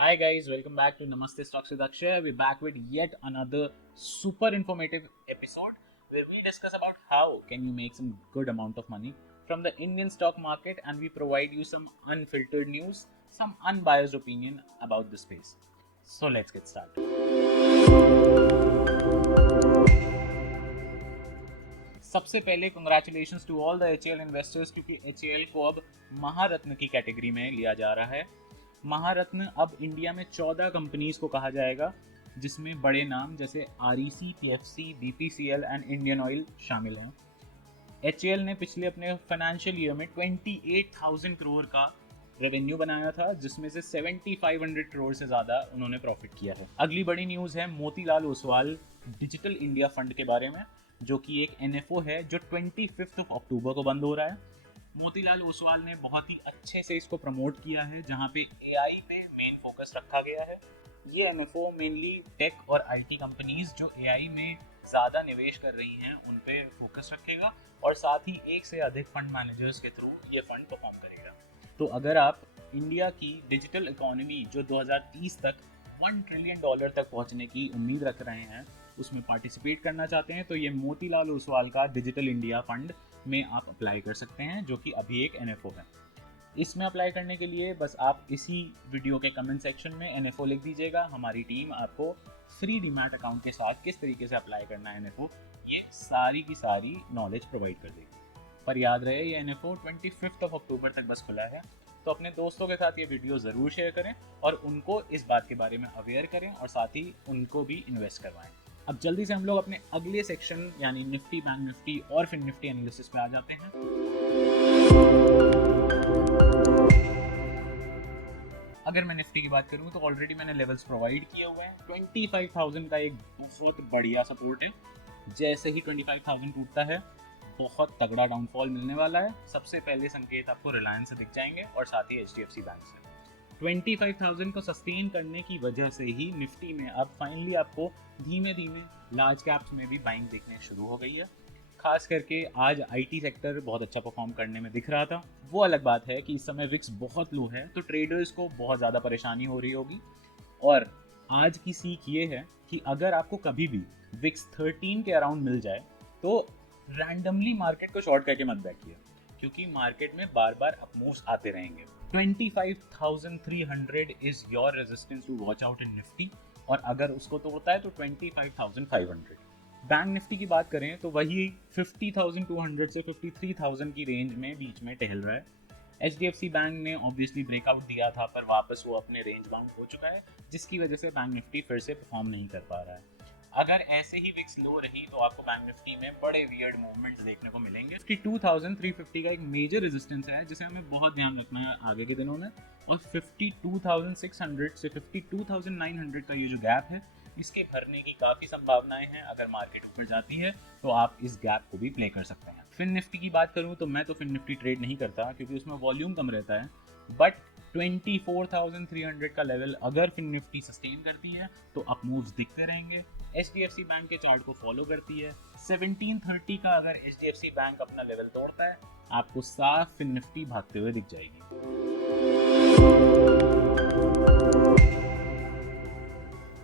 Hi guys, welcome back to Namaste Stocks with Akshay. We're back with yet another super informative episode where we discuss about how can you make some good amount of money from the Indian stock market, and we provide you some unfiltered news, some unbiased opinion about the space. So let's get started. सबसे पहले congratulations to all the HAL investors, क्योंकि HAL को अब महारत्न की category में लिया जा रहा है। महारत्न अब इंडिया में 14 कंपनीज को कहा जाएगा, जिसमें बड़े नाम जैसे REC, PFC, BPCL and Indian oil शामिल हैं। एचएएल ने पिछले अपने फाइनेंशियल ईयर में 28,000 करोड़ का रेवेन्यू बनाया था, जिसमें से 7,500 करोड़ से ज़्यादा उन्होंने प्रॉफिट किया है। अगली बड़ी न्यूज़ है Motilal Oswal digital India fund के बारे में, जो कि एक एनएफओ है जो 25 अक्टूबर को बंद हो रहा है। मोतीलाल ओसवाल ने बहुत ही अच्छे से इसको प्रमोट किया है, जहाँ पे एआई पे मेन फोकस रखा गया है। ये एनएफओ मेनली टेक और आईटी कंपनीज जो एआई में ज़्यादा निवेश कर रही हैं उन पे फोकस रखेगा, और साथ ही एक से अधिक फंड मैनेजर्स के थ्रू ये फंड परफॉर्म करेगा। तो अगर आप इंडिया की डिजिटल इकोनॉमी जो 2030 तक $1 ट्रिलियन तक पहुंचने की उम्मीद रख रहे हैं, उसमें पार्टिसिपेट करना चाहते हैं, तो ये मोतीलाल ओसवाल का डिजिटल इंडिया फंड में आप अप्लाई कर सकते हैं, जो कि अभी एक एनएफओ है। इसमें अप्लाई करने के लिए बस आप इसी वीडियो के कमेंट सेक्शन में एनएफओ लिख दीजिएगा। हमारी टीम आपको फ्री डीमैट अकाउंट के साथ किस तरीके से अप्लाई करना है एनएफओ, ये सारी की सारी नॉलेज प्रोवाइड कर देगी। पर याद रहे, ये एनएफओ 25 अक्टूबर तक बस खुला है, तो अपने दोस्तों के साथ ये वीडियो ज़रूर शेयर करें और उनको इस बात के बारे में अवेयर करें, और साथ ही उनको भी इन्वेस्ट करवाएं। अब जल्दी से हम लोग अपने अगले सेक्शन यानी निफ्टी, बैंक निफ्टी और फिर निफ्टी एनालिसिस पे आ जाते हैं। अगर मैं निफ्टी की बात करूं तो ऑलरेडी मैंने लेवल्स प्रोवाइड किए हुए हैं। 25,000 का एक बहुत बढ़िया सपोर्ट है। जैसे ही 25,000 टूटता है, बहुत तगड़ा डाउनफॉल मिलने वाला है। सबसे पहले संकेत आपको रिलायंस से दिख जाएंगे और साथ ही एचडीएफसी बैंक से। 25,000 को सस्टेन करने की वजह से ही निफ्टी में अब फाइनली आपको धीमे धीमे लार्ज कैप्स में भी बाइंग देखने शुरू हो गई है। खास करके आज आईटी सेक्टर बहुत अच्छा परफॉर्म करने में दिख रहा था। वो अलग बात है कि इस समय विक्स बहुत लो है, तो ट्रेडर्स को बहुत ज़्यादा परेशानी हो रही होगी। और आज की सीख ये है कि अगर आपको कभी भी विक्स 13 के अराउंड मिल जाए तो रैंडमली मार्केट को शॉर्ट करके मत बैठिए, क्योंकि मार्केट में बार बार अपमूव्स आते रहेंगे। 25,300 is your resistance to watch out in Nifty, और अगर उसको तोड़ता है तो 25,500। बैंक निफ्टी की बात करें तो वही 50,200 से 53,000 की रेंज में बीच में टहल रहा है। एचडीएफसी बैंक ने ऑब्वियसली ब्रेकआउट दिया था, पर वापस वो अपने रेंज बाउंड हो चुका है, जिसकी वजह से बैंक निफ्टी फिर से परफॉर्म नहीं कर पा रहा है। अगर ऐसे ही विक्स लो रही तो आपको बैंक निफ्टी में बड़े वियर्ड मूवमेंट्स देखने को मिलेंगे। 52,350 का एक मेजर रेजिस्टेंस है, जिसे हमें बहुत ध्यान रखना है आगे के दिनों में, और 52,600 से 52,900 का ये जो गैप है, इसके भरने की काफ़ी संभावनाएं हैं। अगर मार्केट ऊपर जाती है तो आप इस गैप को भी प्ले कर सकते हैं। फिन निफ्टी की बात करूं तो मैं तो फिन निफ्टी ट्रेड नहीं करता, क्योंकि उसमें वॉल्यूम कम रहता है, बट 24,300 का लेवल अगर फिन निफ्टी सस्टेन करती है तो अप मूव्स दिखते रहेंगे। एचडीएफसी बैंक के चार्ट को फॉलो करती है। 1730 का अगर एचडीएफसी बैंक अपना लेवल तोड़ता है, आपको साफ फिन निफ्टी भागते हुए दिख जाएगी।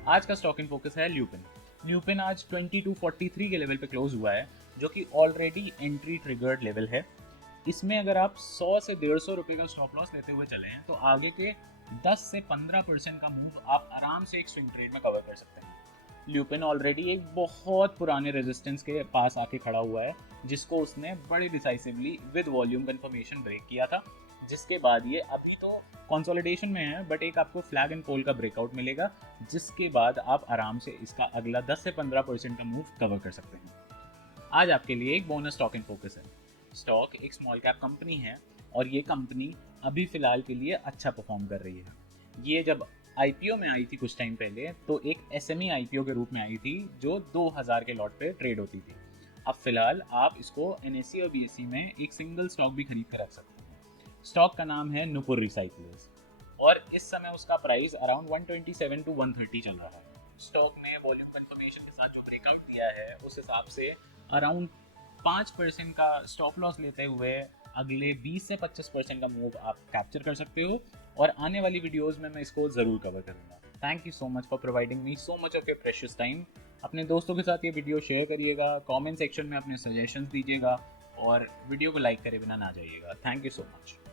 आज का स्टॉक इन फोकस है ल्यूपिन। ल्यूपिन आज 2243 के लेवल पे क्लोज हुआ है, जो कि ऑलरेडी एंट्री ट्रिगर्ड लेवल है। इसमें अगर आप 100 से 150 रुपए का स्टॉप लॉस लेते हुए चले हैं तो आगे के 10 से 15% का मूव आप आराम से एक स्विंग ट्रेड में कवर कर सकते हैं। ल्यूपिन ऑलरेडी एक बहुत पुराने रेजिस्टेंस के पास आके खड़ा हुआ है, जिसको उसने बड़े decisively with volume confirmation break किया था, जिसके बाद ये अभी तो कंसोलिडेशन में है, बट एक आपको फ्लैग एंड पोल का ब्रेकआउट मिलेगा, जिसके बाद आप आराम से इसका अगला 10 से 15% का मूव कवर कर सकते हैं। आज आपके लिए एक बोनस स्टॉक इन फोकस है। स्टॉक एक स्मॉल कैप कंपनी है, और ये कंपनी अभी फिलहाल के लिए अच्छा परफॉर्म कर रही है। ये जब आईपीओ में आई थी कुछ टाइम पहले, तो एक एसएमई आईपीओ के रूप में आई थी, जो 2000 के लॉट पे ट्रेड होती थी। अब फिलहाल आप इसको एनएससी और बीएससी में एक सिंगल स्टॉक भी खरीद कर रख सकते हैं। स्टॉक का नाम है नुपुर रिसाइकलर्स, और इस समय उसका प्राइस अराउंड 127 to 130 चल रहा है। स्टॉक ने वॉल्यूम कंफर्मेशन के साथ जो ब्रेकआउट दिया है, उस हिसाब से अराउंड 5% का स्टॉप लॉस लेते हुए अगले 20 से 25% का मूव आप कैप्चर कर सकते हो, और आने वाली वीडियोज़ में मैं इसको ज़रूर कवर करूँगा। Thank you so much for providing me so much of your precious time. अपने दोस्तों के साथ ये वीडियो शेयर करिएगा, कमेंट सेक्शन में अपने सजेशंस दीजिएगा और वीडियो को लाइक करे बिना ना जाइएगा। Thank you so much.